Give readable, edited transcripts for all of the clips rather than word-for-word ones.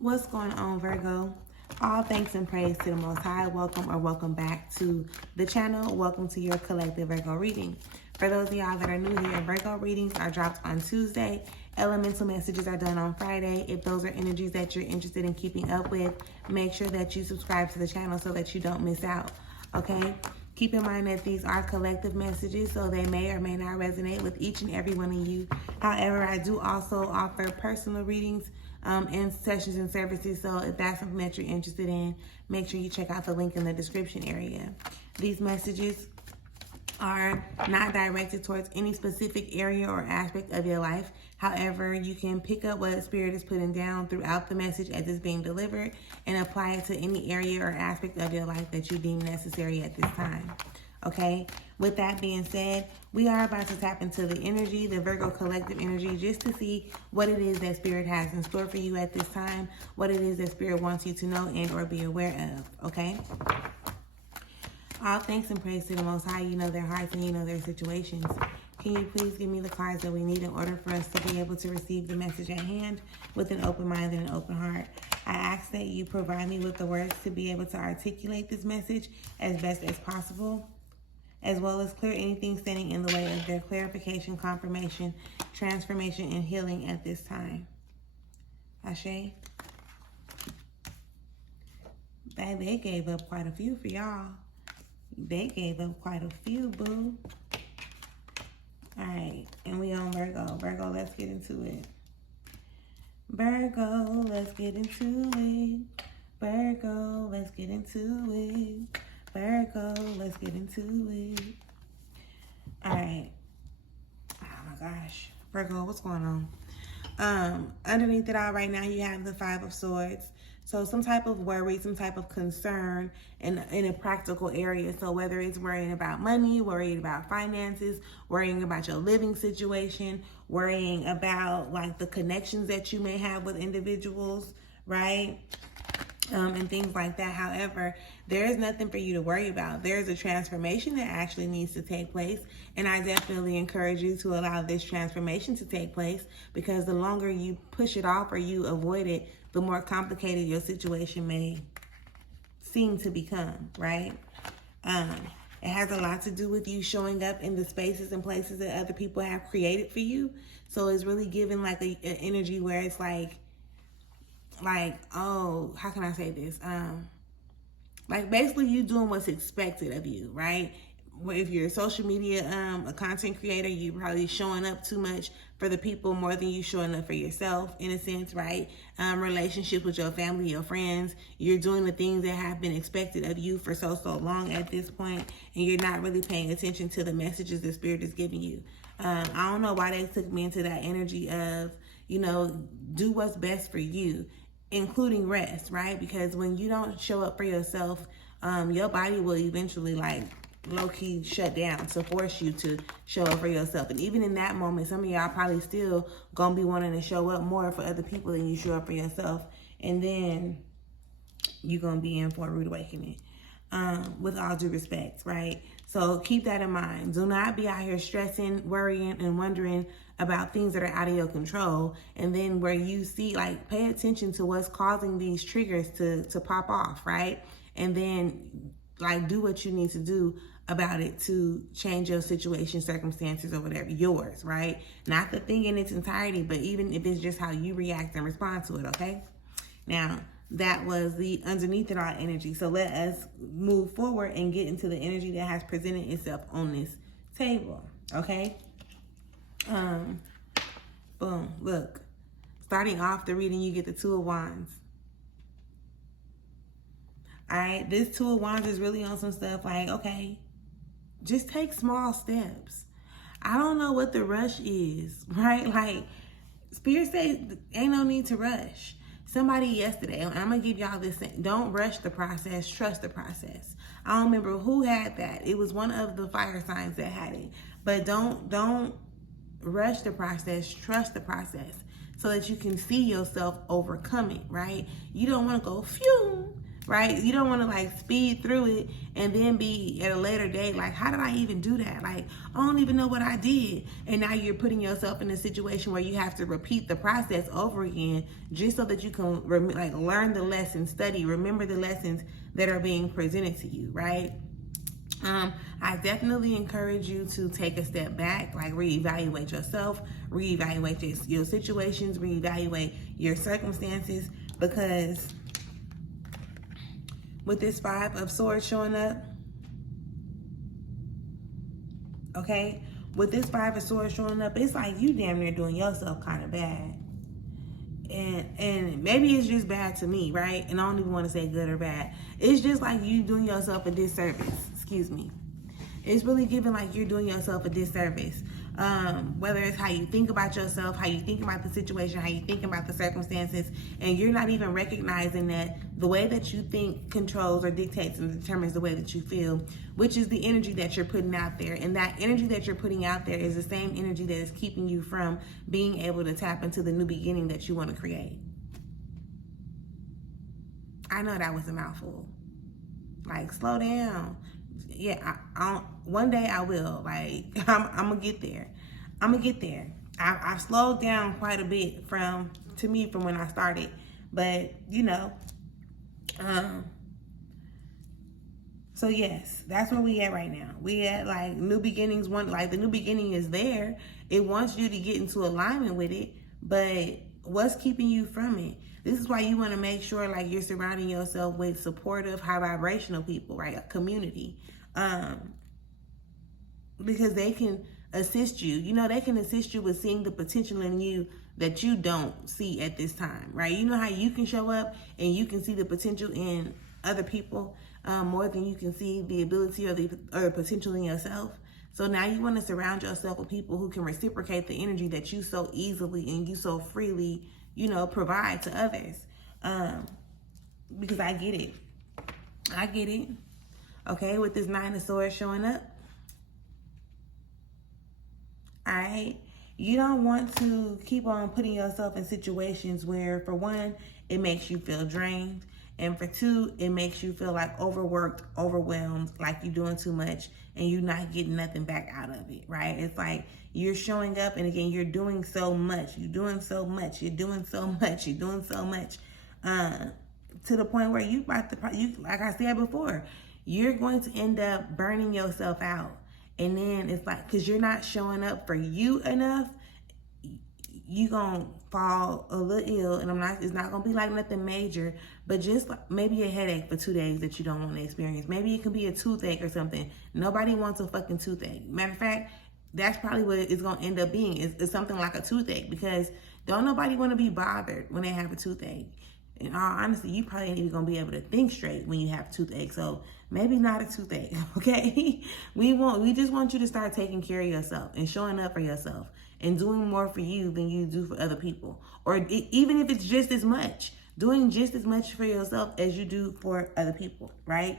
What's going on, Virgo? All thanks and praise to the Most High. Welcome or welcome back to the channel. Welcome to your collective Virgo reading. For those of y'all that are new here, Virgo readings are dropped on Tuesday. Elemental messages are done on Friday. If those are energies that you're interested in keeping up with, make sure that you subscribe to the channel so that you don't miss out, okay? Keep in mind that these are collective messages, so they may or may not resonate with each and every one of you. However, I do also offer personal readings and sessions and services, so if that's something that you're interested in, make sure you check out the link in the description area. These messages are not directed towards any specific area or aspect of your life. However, you can pick up what Spirit is putting down throughout the message as it's being delivered and apply it to any area or aspect of your life that you deem necessary at this time. Okay, with that being said, we are about to tap into the energy, the Virgo collective energy, just to see what it is that Spirit has in store for you at this time, what it is that Spirit wants you to know and or be aware of, okay? All thanks and praise to the Most High. You know their hearts and you know their situations. Can you please give me the cards that we need in order for us to be able to receive the message at hand with an open mind and an open heart? I ask that you provide me with the words to be able to articulate this message as best as possible, as well as clear anything standing in the way of their clarification, confirmation, transformation, and healing at this time. Ashe? They gave up quite a few for y'all. They gave up quite a few, boo. All right, and we on Virgo. Virgo, let's get into it. Virgo, let's get into it. Virgo, let's get into it. Virgo, let's get into it. All right. Oh my gosh. Virgo, what's going on? Underneath it all right now, you have the Five of Swords. So some type of worry, some type of concern in a practical area. So whether it's worrying about money, worrying about finances, worrying about your living situation, worrying about like the connections that you may have with individuals, right? And things like that. However, there is nothing for you to worry about. There's a transformation that actually needs to take place. And I definitely encourage you to allow this transformation to take place, because the longer you push it off or you avoid it, the more complicated your situation may seem to become, right? It has a lot to do with you showing up in the spaces and places that other people have created for you. So it's really giving like an energy where it's like, oh, how can I say this? Like basically you doing what's expected of you, right? If you're a social media, a content creator, you probably showing up too much for the people more than you showing up for yourself, in a sense, right? Relationships with your family, your friends, you're doing the things that have been expected of you for so long at this point, and you're not really paying attention to the messages the Spirit is giving you. I don't know why they took me into that energy of, you know, do what's best for you, including rest, right? Because when you don't show up for yourself, your body will eventually like low-key shut down to force you to show up for yourself. And even in that moment, some of y'all probably still gonna be wanting to show up more for other people than you show up for yourself. And then you're gonna be in for a rude awakening, with all due respect, right? So keep that in mind. Do not be out here stressing, worrying, and wondering about things that are out of your control. And then where you see, like, pay attention to what's causing these triggers to pop off, right? And then like do what you need to do about it to change your situation, circumstances, or whatever, yours, right? Not the thing in its entirety, but even if it's just how you react and respond to it, okay? Now, that was the underneath it all energy. So let us move forward and get into the energy that has presented itself on this table, okay? Boom, look. Starting off the reading, you get the Two of Wands. All right, this Two of Wands is really on some stuff like, okay, just take small steps. I don't know what the rush is, right? Like, Spirit says ain't no need to rush. Somebody yesterday, and I'm going to give y'all this thing, don't rush the process, trust the process. I don't remember who had that. It was one of the fire signs that had it. But don't rush the process, trust the process, so that you can see yourself overcome it, right? You don't want to go, phew, right? You don't want to like speed through it and then be at a later date like, how did I even do that? Like, I don't even know what I did. And now you're putting yourself in a situation where you have to repeat the process over again just so that you can like learn the lessons, study, remember the lessons that are being presented to you, right? I definitely encourage you to take a step back, like reevaluate yourself, reevaluate your situations, reevaluate your circumstances, because with this Five of Swords showing up, okay, with this Five of Swords showing up, it's like you damn near doing yourself kind of bad. And maybe it's just bad to me, right? And I don't even want to say good or bad. It's just like you doing yourself a disservice. Excuse me. It's really giving like you're doing yourself a disservice. Whether it's how you think about yourself, how you think about the situation, how you think about the circumstances, and you're not even recognizing that the way that you think controls or dictates and determines the way that you feel, which is the energy that you're putting out there. And that energy that you're putting out there is the same energy that is keeping you from being able to tap into the new beginning that you want to create. I know that was a mouthful. Like, slow down. Yeah, one day I will. Like, I'm gonna get there. I'm gonna get there. I've slowed down quite a bit from when I started, but you know, so yes, that's where we at right now. We at like new beginnings. Like the new beginning is there. It wants you to get into alignment with it, but what's keeping you from it? This is why you want to make sure like you're surrounding yourself with supportive, high vibrational people, right? A community. Because they can assist you. You know, they can assist you with seeing the potential in you that you don't see at this time, right? You know how you can show up and you can see the potential in other people more than you can see the ability or the potential in yourself. So now you want to surround yourself with people who can reciprocate the energy that you so easily and you so freely, you know, provide to others. Because I get it. I get it. Okay, with this Nine of Swords showing up. All right. You don't want to keep on putting yourself in situations where, for one, it makes you feel drained. And for two, it makes you feel like overworked, overwhelmed, like you're doing too much and you're not getting nothing back out of it, right? It's like you're showing up and again, you're doing so much. You're doing so much. You're doing so much. You're doing so much. To the point where you, like I said before, you're going to end up burning yourself out. And then it's like, because you're not showing up for you enough, you're going to fall a little ill. And it's not going to be like nothing major, but just like maybe a headache for 2 days that you don't want to experience. Maybe it can be a toothache or something. Nobody wants a fucking toothache. Matter of fact, that's probably what it's going to end up being. It's something like a toothache, because don't nobody want to be bothered when they have a toothache. In all honesty, you probably ain't even gonna be able to think straight when you have toothache. So maybe not a toothache, okay? We just want you to start taking care of yourself and showing up for yourself and doing more for you than you do for other people. Or even if it's just as much, doing just as much for yourself as you do for other people, right?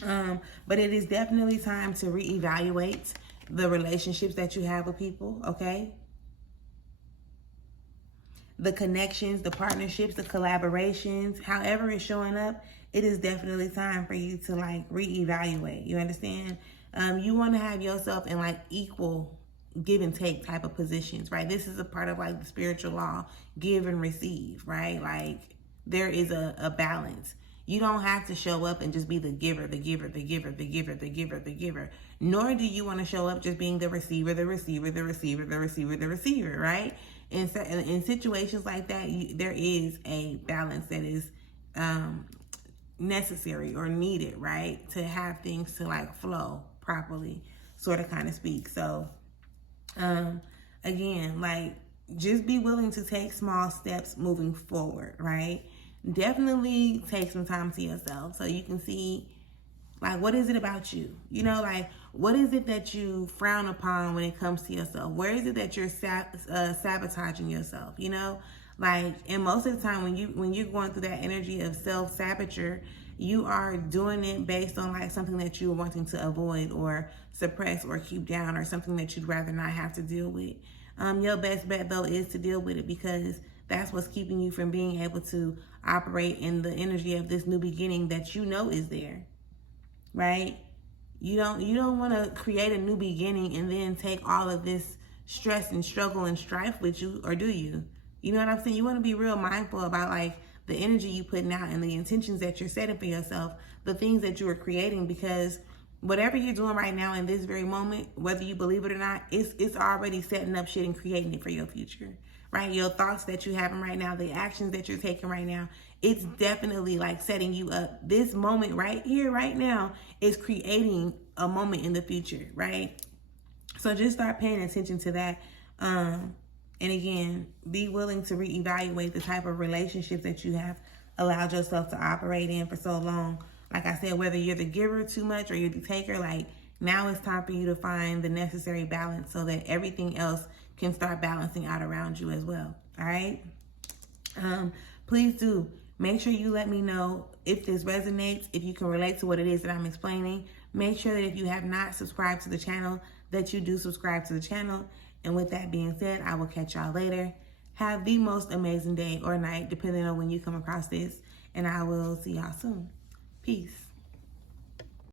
But it is definitely time to reevaluate the relationships that you have with people, okay? The connections, the partnerships, the collaborations, however it's showing up, it is definitely time for you to like reevaluate. You understand? You want to have yourself in like equal give and take type of positions, right? This is a part of like the spiritual law, give and receive, right? Like there is a balance. You don't have to show up and just be the giver, the giver, the giver, the giver, the giver, the giver. Nor do you want to show up just being the receiver, the receiver, the receiver, the receiver, the receiver, right? In situations like that, there is a balance that is necessary or needed, right? To have things to like flow properly, sort of kind of speak. So, again, like just be willing to take small steps moving forward, right? Definitely take some time to yourself so you can see like, what is it about you? You know, like, what is it that you frown upon when it comes to yourself? Where is it that you're sabotaging yourself? You know, like, and most of the time when you're going through that energy of self-saboteur, you are doing it based on like something that you're wanting to avoid or suppress or keep down, or something that you'd rather not have to deal with. Your best bet though is to deal with it, because That's what's keeping you from being able to operate in the energy of this new beginning that you know is there, right? You don't want to create a new beginning and then take all of this stress and struggle and strife with you, or do you? You know what I'm saying? You want to be real mindful about like the energy you putting out and the intentions that you're setting for yourself, the things that you are creating, because whatever you're doing right now in this very moment, whether you believe it or not, it's already setting up shit and creating it for your future, right? Your thoughts that you're having right now, the actions that you're taking right now, it's definitely like setting you up. This moment right here, right now, is creating a moment in the future, right? So just start paying attention to that. And again, be willing to reevaluate the type of relationships that you have allowed yourself to operate in for so long. Like I said, whether you're the giver too much or you're the taker, like now it's time for you to find the necessary balance so that everything else can start balancing out around you as well. All right. Please do make sure you let me know if this resonates, if you can relate to what it is that I'm explaining. Make sure that if you have not subscribed to the channel, that you do subscribe to the channel. And with that being said, I will catch y'all later. Have the most amazing day or night, depending on when you come across this. And I will see y'all soon. Peace.